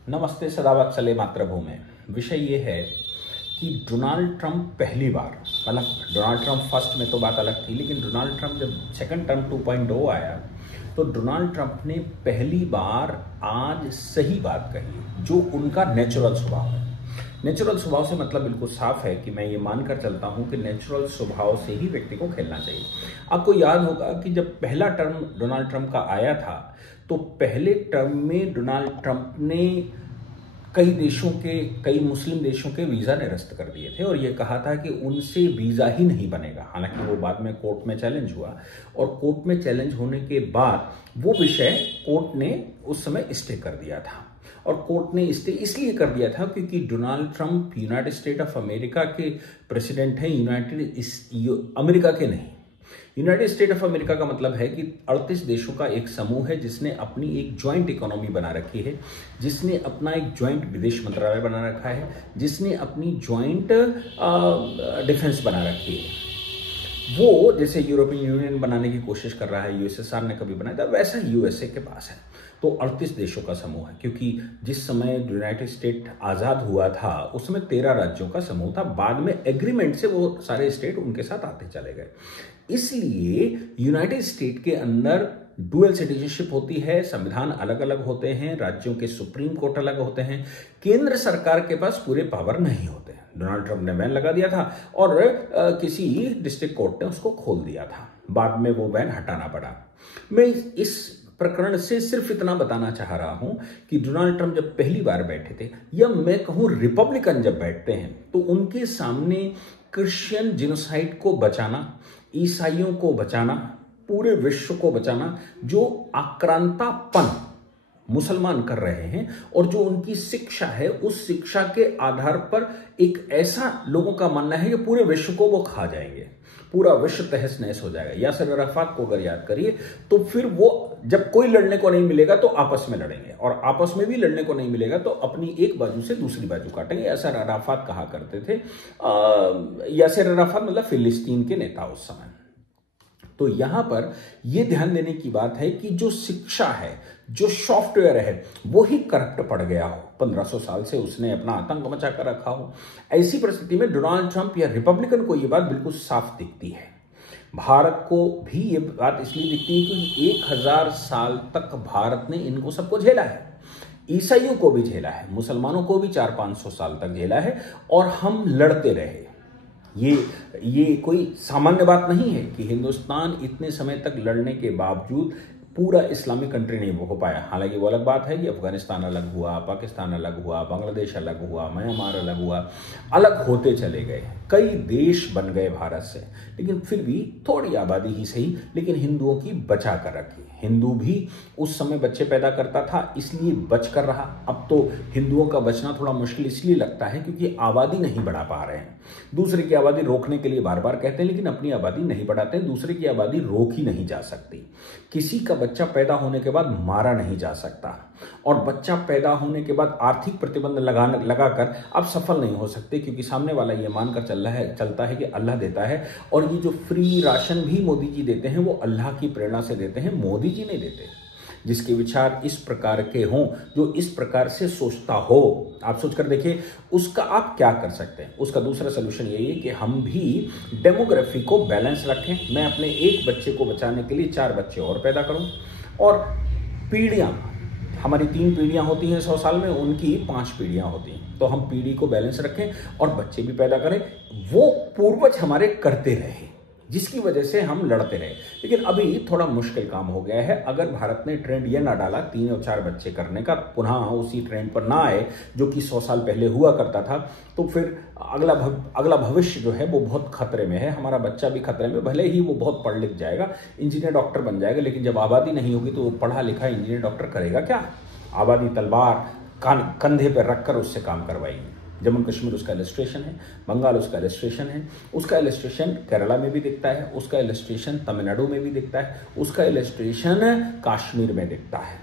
नमस्ते सदावत चले मातृभूमि। विषय ये है कि डोनाल्ड ट्रंप पहली बार, मतलब डोनाल्ड ट्रंप फर्स्ट में तो बात अलग थी, लेकिन डोनाल्ड ट्रंप जब सेकंड टर्म 2.0 आया तो डोनाल्ड ट्रंप ने पहली बार आज सही बात कही, जो उनका नेचुरल स्वभाव है। नेचुरल स्वभाव से मतलब बिल्कुल साफ है कि मैं ये मानकर चलता हूं कि नेचुरल स्वभाव से ही व्यक्ति को खेलना चाहिए। आपको याद होगा कि जब पहला टर्म डोनाल्ड ट्रंप का आया था तो पहले टर्म में डोनाल्ड ट्रंप ने कई मुस्लिम देशों के वीज़ा निरस्त कर दिए थे और ये कहा था कि उनसे वीज़ा ही नहीं बनेगा। हालांकि वो बाद में कोर्ट में चैलेंज हुआ और कोर्ट में चैलेंज होने के बाद वो विषय कोर्ट ने उस समय स्टे कर दिया था। और कोर्ट ने स्टे इसलिए कर दिया था क्योंकि Donald Trump United state of America के प्रेसिडेंट हैं, अमेरिका के नहीं। यूनाइटेड स्टेट ऑफ अमेरिका का मतलब है कि 38 देशों का एक समूह है जिसने अपनी एक ज्वाइंट इकोनॉमी बना रखी है, जिसने अपना एक ज्वाइंट विदेश मंत्रालय बना रखा है, जिसने अपनी ज्वाइंट डिफेंस बना रखी है। वो जैसे यूरोपियन यूनियन बनाने की कोशिश कर रहा है, यूएसएसआर ने कभी बनाया था, वैसा यूएसए के पास है। तो 38 देशों का समूह है, क्योंकि जिस समय यूनाइटेड स्टेट आज़ाद हुआ था उस समय 13 राज्यों का समूह था। बाद में एग्रीमेंट से वो सारे स्टेट उनके साथ आते चले गए। इसलिए यूनाइटेड स्टेट के अंदर डुअल सिटीजनशिप होती है, संविधान अलग अलग होते हैं, राज्यों के सुप्रीम कोर्ट अलग होते हैं, केंद्र सरकार के पास पूरे पावर नहीं होते। डोनाल्ड ट्रंप ने बैन लगा दिया था और किसी डिस्ट्रिक्ट कोर्ट ने उसको खोल दिया था, बाद में वो बैन हटाना पड़ा। मैं इस प्रकरण से सिर्फ इतना बताना चाह रहा हूं कि डोनाल्ड ट्रंप जब पहली बार बैठे थे, या मैं कहूं रिपब्लिकन जब बैठते हैं, तो उनके सामने क्रिश्चियन जिनोसाइड को बचाना, ईसाइयों को बचाना, पूरे विश्व को बचाना, जो आक्रांतापन मुसलमान कर रहे हैं और जो उनकी शिक्षा है, उस शिक्षा के आधार पर एक ऐसा लोगों का मानना है कि पूरे विश्व को वो खा जाएंगे, पूरा विश्व तहस नहस हो जाएगा। यासिर अराफात को अगर याद करिए तो फिर वो जब कोई लड़ने को नहीं मिलेगा तो आपस में लड़ेंगे, और आपस में भी लड़ने को नहीं मिलेगा तो अपनी एक बाजू से दूसरी बाजू काटेंगे। यासिर अराफात कहा करते थे, यासिर अराफात मतलब फिलिस्तीन के नेता उस समय। तो यहां पर यह ध्यान देने की बात है कि जो शिक्षा है, जो सॉफ्टवेयर है, वो ही करप्ट पड़ गया हो, 1500 साल से उसने अपना आतंक मचा कर रखा हो। ऐसी परिस्थिति में डोनाल्ड ट्रंप या रिपब्लिकन को यह बात बिल्कुल साफ दिखती है। भारत को भी ये बात इसलिए दिखती है क्योंकि 1000 साल तक भारत ने इनको सबको झेला है, ईसाइयों को भी झेला है, मुसलमानों को भी 400-500 साल तक झेला है, और हम लड़ते रहे। ये कोई सामान्य बात नहीं है कि हिंदुस्तान इतने समय तक लड़ने के बावजूद पूरा इस्लामिक कंट्री नहीं हो पाया। हालांकि वो अलग बात है कि अफगानिस्तान अलग हुआ, पाकिस्तान अलग हुआ, बांग्लादेश अलग हुआ, म्यांमार अलग हुआ, अलग होते चले गए, कई देश बन गए भारत से, लेकिन फिर भी थोड़ी आबादी ही सही, लेकिन हिंदुओं की बचा कर रखी। हिंदू भी उस समय बच्चे पैदा करता था इसलिए बच कर रहा। अब तो हिंदुओं का बचना थोड़ा मुश्किल इसलिए लगता है क्योंकि आबादी नहीं बढ़ा पा रहे हैं। दूसरे की आबादी रोकने के लिए बार बार कहते हैं, लेकिन अपनी आबादी नहीं बढ़ाते हैं। दूसरे की आबादी रोक ही नहीं जा सकती। किसी का बच्चा पैदा होने के बाद मारा नहीं जा सकता, और बच्चा पैदा होने के बाद आर्थिक प्रतिबंध लगाकर आप सफल नहीं हो सकते, क्योंकि सामने वाला ये मानकर चलता है कि अल्लाह देता है। और ये जो फ्री राशन भी मोदी जी देते हैं वो अल्लाह की प्रेरणा से देते हैं, मोदी जी नहीं देते। जिसके विचार इस प्रकार के हों, जो इस प्रकार से सोचता हो, आप सोचकर देखिए उसका आप क्या कर सकते हैं। उसका दूसरा सोल्यूशन यही है कि हम भी डेमोग्राफी को बैलेंस रखें। मैं अपने एक बच्चे को बचाने के लिए 4 बच्चे और पैदा करूं, और पीढ़ियां, हमारी 3 पीढ़ियां होती हैं 100 साल में, उनकी 5 पीढ़ियां होती हैं, तो हम पीढ़ी को बैलेंस रखें और बच्चे भी पैदा करें, वो पूर्वज हमारे करते रहे, जिसकी वजह से हम लड़ते रहे। लेकिन अभी थोड़ा मुश्किल काम हो गया है। अगर भारत ने ट्रेंड ये ना डाला 3 और 4 बच्चे करने का, पुनः उसी ट्रेंड पर ना आए जो कि 100 साल पहले हुआ करता था, तो फिर अगला भविष्य जो है वो बहुत खतरे में है। हमारा बच्चा भी खतरे में, भले ही वो बहुत पढ़ लिख जाएगा, इंजीनियर डॉक्टर बन जाएगा, लेकिन जब आबादी नहीं होगी तो वो पढ़ा लिखा इंजीनियर डॉक्टर करेगा क्या? आबादी तलवार कंधे पर रखकर उससे काम करवाएगी। जम्मू कश्मीर उसका इलस्ट्रेशन है, बंगाल उसका इलस्ट्रेशन है, उसका इलस्ट्रेशन केरला में भी दिखता है, उसका इलस्ट्रेशन तमिलनाडु में भी दिखता है, उसका इलस्ट्रेशन कश्मीर में दिखता है।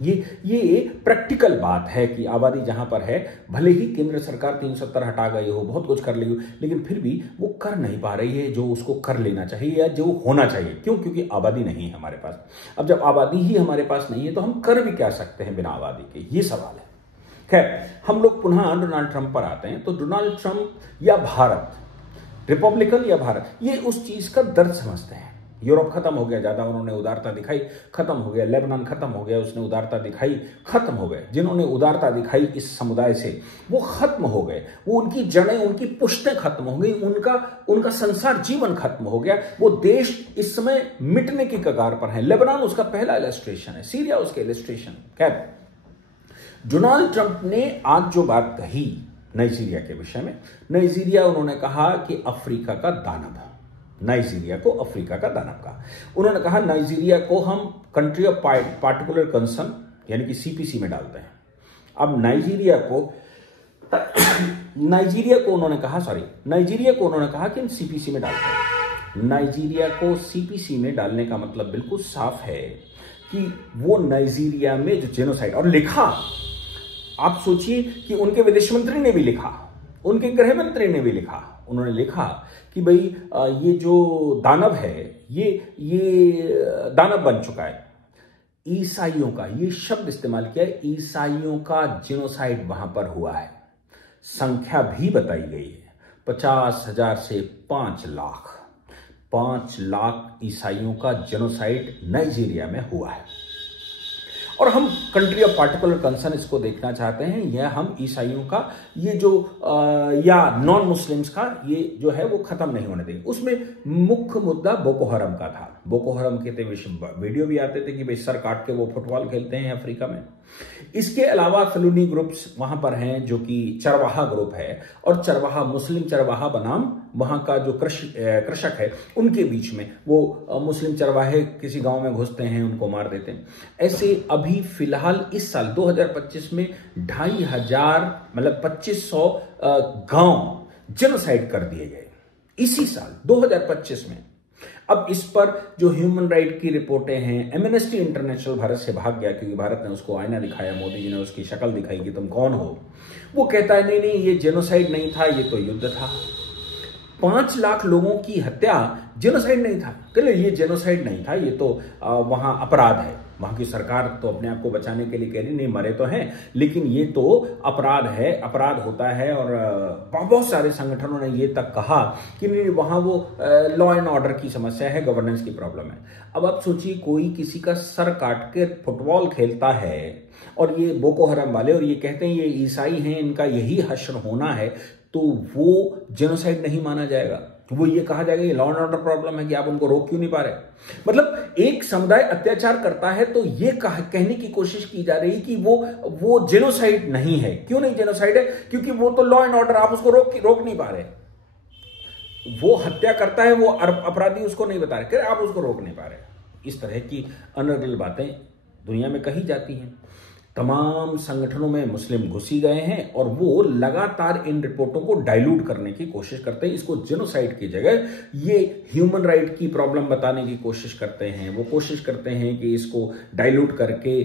ये प्रैक्टिकल बात है कि आबादी जहां पर है, भले ही केंद्र सरकार 370 हटा गई हो, बहुत कुछ कर ली हो, लेकिन फिर भी वो कर नहीं पा रही है जो उसको कर लेना चाहिए या जो होना चाहिए। क्यों? क्योंकि आबादी नहीं है हमारे पास। अब जब आबादी ही हमारे पास नहीं है तो हम कर भी क्या सकते हैं बिना आबादी के, ये सवाल है। खैर, हम लोग पुनः डोनाल्ड ट्रंप पर आते हैं। तो डोनाल्ड ट्रंप या भारत, रिपब्लिकन या भारत, ये उस चीज का दर्द समझते हैं। यूरोप खत्म हो गया, ज्यादा उन्होंने उदारता दिखाई, खत्म हो गया। लेबनान खत्म हो गया, उसने उदारता दिखाई, खत्म हो गए। जिन्होंने उदारता दिखाई इस समुदाय से, वो खत्म हो गए। वो उनकी जड़ें, उनकी पुश्तें खत्म हो गई, उनका संसार जीवन खत्म हो गया। वो देश इस समय मिटने की कगार पर है। लेबनान उसका पहला इलस्ट्रेशन है, सीरिया उसके इलस्ट्रेशन। खैर, डोनाल्ड ट्रंप ने आज जो बात कही नाइजीरिया के विषय में, नाइजीरिया उन्होंने कहा कि अफ्रीका का दानव, नाइजीरिया को अफ्रीका का दानव कहा। उन्होंने कहा नाइजीरिया को हम कंट्री ऑफ पार्टिकुलर कंसर्न यानी कि सीपीसी में डालते हैं। अब नाइजीरिया को उन्होंने कहा कि हम सीपीसी में डालते हैं। नाइजीरिया को सीपीसी में डालने का मतलब बिल्कुल साफ है कि वो नाइजीरिया में जो जेनोसाइड, और लिखा, आप सोचिए कि उनके विदेश मंत्री ने भी लिखा, उनके गृह मंत्री ने भी लिखा, उन्होंने लिखा कि भाई ये जो दानव है ये दानव बन चुका है। ईसाइयों का, ये शब्द इस्तेमाल किया है, ईसाइयों का जेनोसाइड वहां पर हुआ है। संख्या भी बताई गई है, 50,000 से 5 लाख, 5 लाख ईसाइयों का जेनोसाइड नाइजीरिया में हुआ है। और हम कंट्री ऑफ पार्टिकुलर कंसर्न इसको देखना चाहते हैं। यह हम ईसाइयों का ये जो या नॉन मुस्लिम्स का ये जो है वो खत्म नहीं होने देंगे। उसमें मुख्य मुद्दा बोको हरम का था। बोको हरम के वीडियो भी आते थे कि भाई सर काट के वो फुटबॉल खेलते हैं अफ्रीका में। इसके अलावा फिलूनी ग्रुप्स वहां पर हैं जो कि चरवाहा ग्रुप है, और चरवाहा, मुस्लिम चरवाहा बनाम वहां का जो कृषक है, उनके बीच में वो मुस्लिम चरवाहे किसी गांव में घुसते हैं, उनको मार देते हैं। ऐसे अभी फिलहाल इस साल 2025 में 2,500 मतलब 2,500 गांव जेनोसाइड कर दिए गए इसी साल 2025 में। अब इस पर जो ह्यूमन राइट की रिपोर्टें हैं, एमनेस्टी इंटरनेशनल भारत से भाग गया क्योंकि भारत ने उसको आईना दिखाया, मोदी जी ने उसकी शक्ल दिखाई कि तुम कौन हो। वो कहता है नहीं ये जेनोसाइड नहीं था, ये तो युद्ध था। 5 लाख लोगों की हत्या जेनोसाइड नहीं था। चलिए ये जेनोसाइड नहीं था, ये तो वहां अपराध है। वहां की सरकार तो अपने आप को बचाने के लिए कह रही नहीं, मरे तो हैं, लेकिन ये तो अपराध है, अपराध होता है। और बहुत सारे संगठनों ने ये तक कहा कि नहीं, वहां वो लॉ एंड ऑर्डर की समस्या है, गवर्नेंस की प्रॉब्लम है। अब आप सोचिए कोई किसी का सर काट के फुटबॉल खेलता है और ये बोको हराम वाले और ये कहते हैं ये ईसाई हैं, इनका यही हश्र होना है, तो वो जेनोसाइड नहीं माना जाएगा। वो ये कहा जाएगा ये लॉ एंड ऑर्डर प्रॉब्लम है कि आप उनको रोक क्यों नहीं पा रहे। मतलब एक समुदाय अत्याचार करता है तो ये कहने की कोशिश की जा रही कि वो जेनोसाइड नहीं है। क्यों नहीं जेनोसाइड है? क्योंकि वो तो लॉ एंड ऑर्डर, आप उसको रोक नहीं पा रहे। वो हत्या करता है, वो अपराधी, उसको नहीं बता रहे, आप उसको रोक नहीं पा रहे। इस तरह की अनर्गल बातें दुनिया में कही जाती हैं। तमाम संगठनों में मुस्लिम घुसी गए हैं और वो लगातार इन रिपोर्टों को डाइल्यूट करने की कोशिश करते हैं। इसको जेनोसाइड की जगह ये ह्यूमन राइट की प्रॉब्लम बताने की कोशिश करते हैं। वो कोशिश करते हैं कि इसको डाइल्यूट करके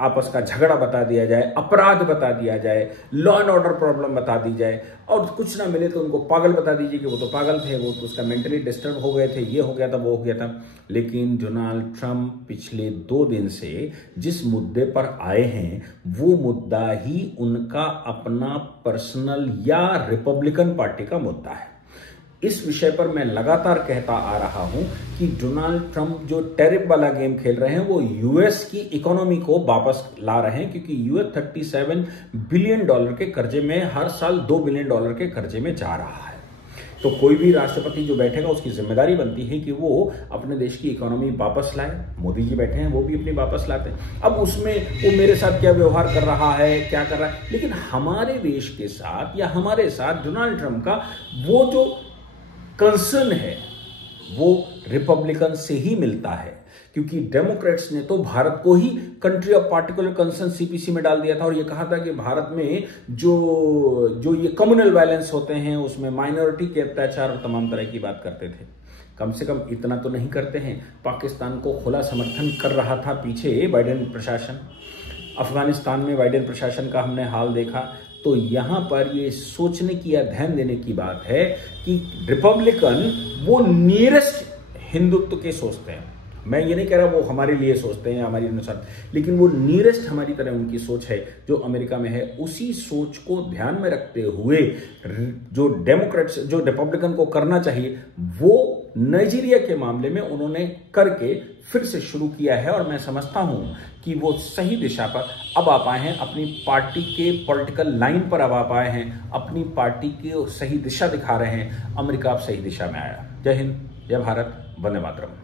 आपस का झगड़ा बता दिया जाए, अपराध बता दिया जाए, लॉ एंड ऑर्डर प्रॉब्लम बता दी जाए, और कुछ ना मिले तो उनको पागल बता दीजिए कि वो तो पागल थे, वो तो उसका मेंटली डिस्टर्ब हो गए थे, ये हो गया था, वो हो गया था। लेकिन डोनाल्ड ट्रंप पिछले 2 दिन से जिस मुद्दे पर आए हैं वो मुद्दा ही उनका अपना पर्सनल या रिपब्लिकन पार्टी का मुद्दा है। इस विषय पर मैं लगातार कहता आ रहा हूं कि डोनाल्ड ट्रंप जो टैरिफ वाला गेम खेल रहे हैं वो यूएस की इकोनॉमी को वापस ला रहे हैं, क्योंकि यूएस $37 बिलियन के कर्जे में हर साल $2 बिलियन के कर्जे में जा रहा है। तो कोई भी राष्ट्रपति जो बैठेगा उसकी जिम्मेदारी बनती है कि वो अपने देश की इकोनॉमी वापस लाए। मोदी जी बैठे हैं, वो भी अपनी वापस लाते हैं। अब उसमें वो मेरे साथ क्या व्यवहार कर रहा है, क्या कर रहा है, लेकिन हमारे देश के साथ या हमारे साथ डोनाल्ड ट्रंप का वो जो कंसर्न है वो रिपब्लिकन से ही मिलता है, क्योंकि डेमोक्रेट्स ने तो भारत को ही country of particular concern CPC में डाल दिया था और ये कहा था कि भारत में जो ये कम्युनल वायलेंस होते हैं उसमें माइनॉरिटी के अत्याचार और तमाम तरह की बात करते थे। कम से कम इतना तो नहीं करते हैं। पाकिस्तान को खुला समर्थन कर रहा था पीछे बाइडेन प्रशासन। अफगानिस्तान में बाइडेन प्रशासन का हमने हाल देखा। तो यहां पर ये सोचने की या ध्यान देने की बात है कि रिपब्लिकन वो नियरेस्ट हिंदुत्व के सोचते हैं। मैं ये नहीं कह रहा वो हमारे लिए सोचते हैं हमारी अनुसार, लेकिन वो नियरेस्ट हमारी तरह उनकी सोच है जो अमेरिका में है। उसी सोच को ध्यान में रखते हुए जो डेमोक्रेट्स, जो रिपब्लिकन को करना चाहिए, वो नाइजीरिया के मामले में उन्होंने करके फिर से शुरू किया है। और मैं समझता हूं कि वो सही दिशा पर अब आ पाए हैं, अपनी पार्टी के पॉलिटिकल लाइन पर अब आ पाए हैं, अपनी पार्टी की सही दिशा दिखा रहे हैं। अमेरिका अब सही दिशा में आया। जय हिंद, जय भारत, वंदे मातरम।